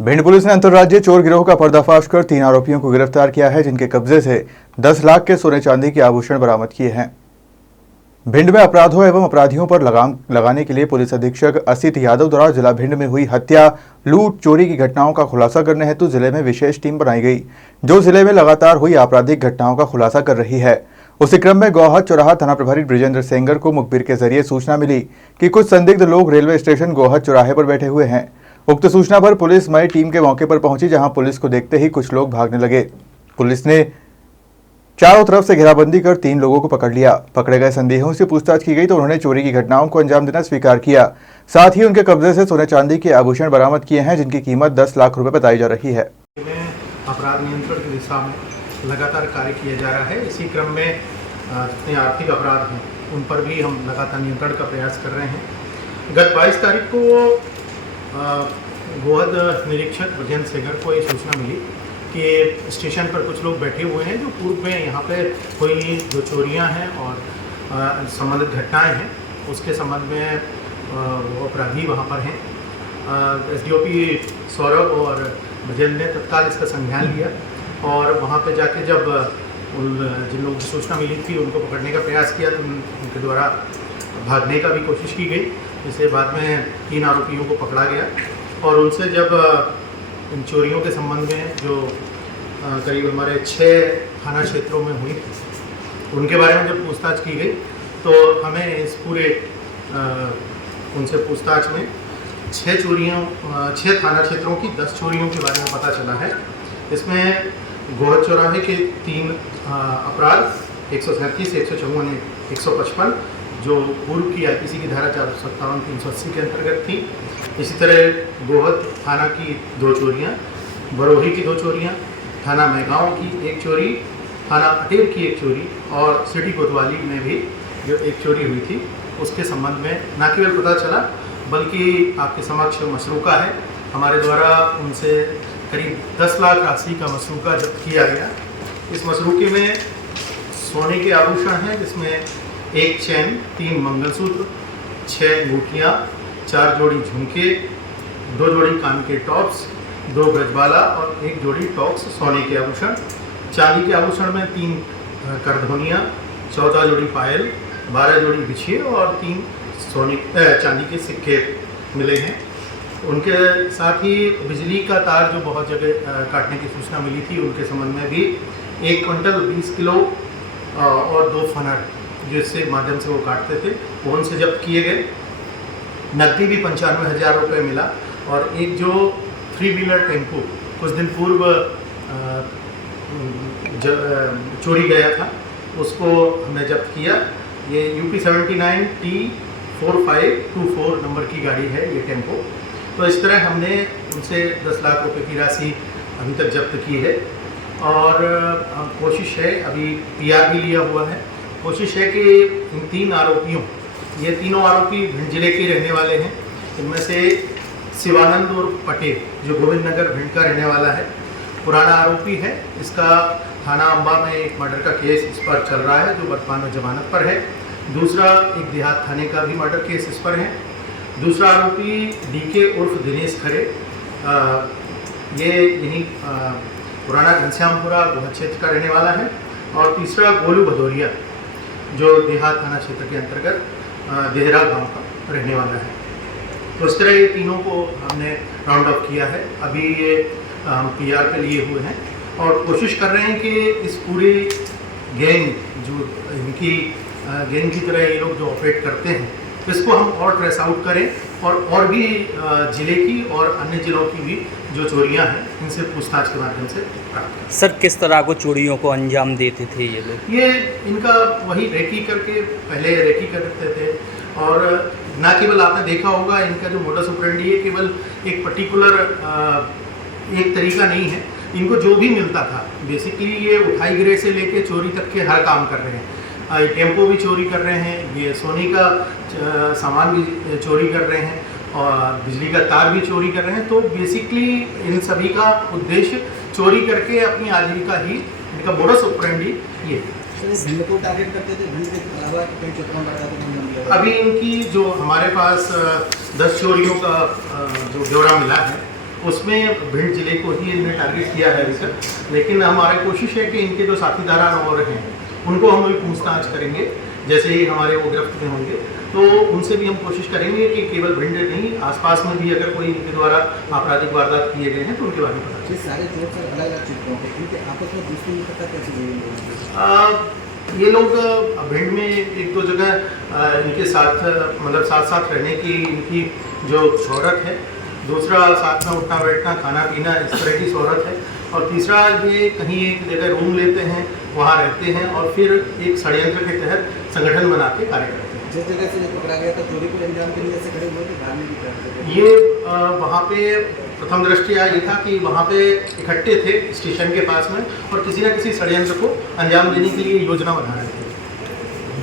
Bhind police ने अंतर्राज्यीय चोर गिरोह का पर्दाफाश कर 3 आरोपियों को गिरफ्तार किया है, जिनके कब्जे से 10 लाख के सोने चांदी के आभूषण बरामद किए हैं। भिंड में अपराधों एवं अपराधियों पर लगाम लगाने के लिए पुलिस अधीक्षक असित यादव द्वारा जिला भिंड में हुई हत्या, लूट, चोरी की घटनाओं का खुलासा करने हेतु जिले में विशेष टीम बनाई गई, जो जिले में लगातार हुई आपराधिक घटनाओं का खुलासा कर रही है। उसी क्रम में गोहद चौराहा थाना प्रभारी ब्रिजेंद्र सेंगर को मुखबिर के जरिए सूचना मिली कि कुछ संदिग्ध लोग रेलवे स्टेशन गोहद चौराहे पर बैठे हुए हैं। उक्त सूचना पर पुलिस मई टीम के मौके पर पहुंची, जहां पुलिस को देखते ही कुछ लोग भागने लगे। पुलिस ने चारों तरफ से घेराबंदी कर 3 लोगों को पकड़ लिया। पकड़े गए संदेहों से पूछताछ की गई तो उन्होंने चोरी की घटनाओं को अंजाम देना स्वीकार किया। साथ ही उनके कब्जे से सोने चांदी के आभूषण बरामद किए हैं, जिनकी कीमत 10 लाख रुपए बताई जा रही है। अपराध नियंत्रण की दिशा में लगातार कार्य किया जा रहा है। इसी क्रम में जितने आर्थिक अपराध हैं उन पर भी हम लगातार नियंत्रण का प्रयास कर रहे हैं। गत 22 तारीख को गोहद निरीक्षक ब्रिजेंद्र सेंगर को ये सूचना मिली कि स्टेशन पर कुछ लोग बैठे हुए हैं जो पूर्व में यहाँ पे कोई जो चोरियाँ हैं और संबंधित घटनाएं हैं उसके संबंध में वो अपराधी वहाँ पर हैं। एसडीओपी सौरभ और ब्रिजेंद्र ने तत्काल इसका संज्ञान लिया और वहाँ पे जाके जब जिन लोगों की सूचना मिली थी उनको पकड़ने का प्रयास किया तो उनके द्वारा भागने का भी कोशिश की गई। इसके बाद में 3 आरोपियों को पकड़ा गया और उनसे जब इन चोरियों के संबंध में जो करीब हमारे 6 थाना क्षेत्रों में हुई उनके बारे में जब पूछताछ की गई तो हमें इस पूरे उनसे पूछताछ में 6 थाना क्षेत्रों की 10 चोरियों के बारे में पता चला है। इसमें गोहद चौराहे के 3 अपराध 137, 154, 155 जो पूर्व की आईपीसी की धारा 457, 380 के अंतर्गत थी। इसी तरह गोहद थाना की 2 चोरियाँ, बरोही की 2 चोरियाँ, थाना मैगांव की 1 चोरी, थाना अटेर की 1 चोरी और सिटी कोतवाली में भी जो 1 चोरी हुई थी उसके संबंध में न केवल पता चला बल्कि आपके समक्ष मसरूका है। हमारे द्वारा उनसे करीब 10 लाख राशि का मसरूका जब्त किया गया। इस मसरूके में सोने के आभूषण हैं, जिसमें 1 चैन, 3 मंगलसूत्र, 6 अंगूठियाँ, 4 जोड़ी झुमके, 2 जोड़ी कान के टॉप्स, 2 ब्रजबाला और 1 जोड़ी टॉक्स सोने के आभूषण। चांदी के आभूषण में 3 करधोनियाँ, 14 जोड़ी पायल, 12 जोड़ी बिछिए और 3 चांदी के सिक्के मिले हैं। उनके साथ ही बिजली का तार जो बहुत जगह काटने की सूचना मिली थी उनके संबंध में भी 1 क्विंटल 20 किलो और 2 फनर जिससे माध्यम से वो काटते थे वो उनसे जब्त किए गए। नकदी भी 95,000 रुपये मिला और एक जो 3 व्हीलर टेम्पो कुछ दिन पूर्व चोरी गया था उसको हमने जब्त किया। ये UP 79 T4524 नंबर की गाड़ी है ये टेम्पो। तो इस तरह हमने उनसे 10 लाख रुपए की राशि अभी तक जब्त की है और कोशिश है, अभी PR भी लिया हुआ है। कोशिश है कि इन 3 आरोपियों, ये तीनों आरोपी भिंड जिले के रहने वाले हैं। इनमें से शिवानंद और पटेल जो गोविंद नगर भिंड का रहने वाला है, पुराना आरोपी है। इसका थाना अंबा में एक मर्डर का केस इस पर चल रहा है जो वर्तमान में जमानत पर है। दूसरा एक देहात थाने का भी मर्डर केस इस पर है। दूसरा आरोपी DK उर्फ दिनेश खरे, ये यहीं पुराना घनश्यामपुरा गोहद क्षेत्र का रहने वाला है। और तीसरा गोलू भदौरिया जो देहात थाना क्षेत्र के अंतर्गत देहरा गांव का रहने वाला है। तो इस तरह ये तीनों को हमने राउंड अप किया है। अभी ये हम PR पे लिए हुए हैं और कोशिश कर रहे हैं कि इस पूरी गैंग जो इनकी गैंग की तरह ये लोग जो ऑपरेट करते हैं इसको हम और ट्रेस आउट करें और भी ज़िले की और अन्य ज़िलों की भी जो चोरियां हैं इनसे पूछताछ के माध्यम से प्राप्त करें। सर, किस तरह को चोरियों को अंजाम देते थे ये लोग? ये इनका वही रेकी करके पहले रेकी करते थे और ना केवल आपने देखा होगा इनका जो मोडस ऑपरेंडी है केवल एक पर्टिकुलर एक तरीका नहीं है। इनको जो भी मिलता था बेसिकली ये उठाई गिरे से लेके चोरी तक के हर काम कर रहे हैं। टेम्पो भी चोरी कर रहे हैं, ये सोने का सामान भी चोरी कर रहे हैं और बिजली का तार भी चोरी कर रहे हैं। तो बेसिकली इन सभी का उद्देश्य चोरी करके अपनी आजीविका ही, इनका मोडस ऑपरेंडी ये। भिंड को टारगेट करते थे, भिंड के अलावा कई क्षेत्रों में बताते थे। अभी इनकी जो हमारे पास 10 चोरियों का जो ब्यौरा मिला है उसमें भिंड जिले को ही इन्हें टारगेट किया है अभी तक। लेकिन हमारी कोशिश है कि इनके जो साथीदार और हैं उनको हम भी पूछताछ करेंगे, जैसे ही हमारे वो गिरफ्त में होंगे तो उनसे भी हम कोशिश करेंगे कि केवल भिंड नहीं, आसपास में भी अगर कोई इनके द्वारा आपराधिक वारदात किए गए हैं तो उनके बारे में पता ये सारे चोर सर अलग अलग क्षेत्रों के, इनके आपस में दोस्ती मित्रता कैसे जुड़ी हुई है? चले। ये लोग भिंड में एक दो जगह इनके साथ मतलब साथ साथ रहने की इनकी जो शोहरत है, दूसरा साथ में उठना बैठना खाना पीना इस तरह की शोहरत है, और तीसरा ये कहीं एक जगह रूम लेते हैं, वहाँ रहते हैं और फिर एक षड्यंत्र के तहत संगठन बना के कार्य करते हैं। जिस जगह से ये पकड़ा गया था चोरी को अंजाम देने जैसे खड़े हुए थे, बाद में भी करते थे। ये वहाँ पे प्रथम दृष्टया ये था कि वहाँ पे इकट्ठे थे स्टेशन के पास में और किसी न किसी षड्यंत्र को अंजाम देने के लिए योजना बना रहे थे।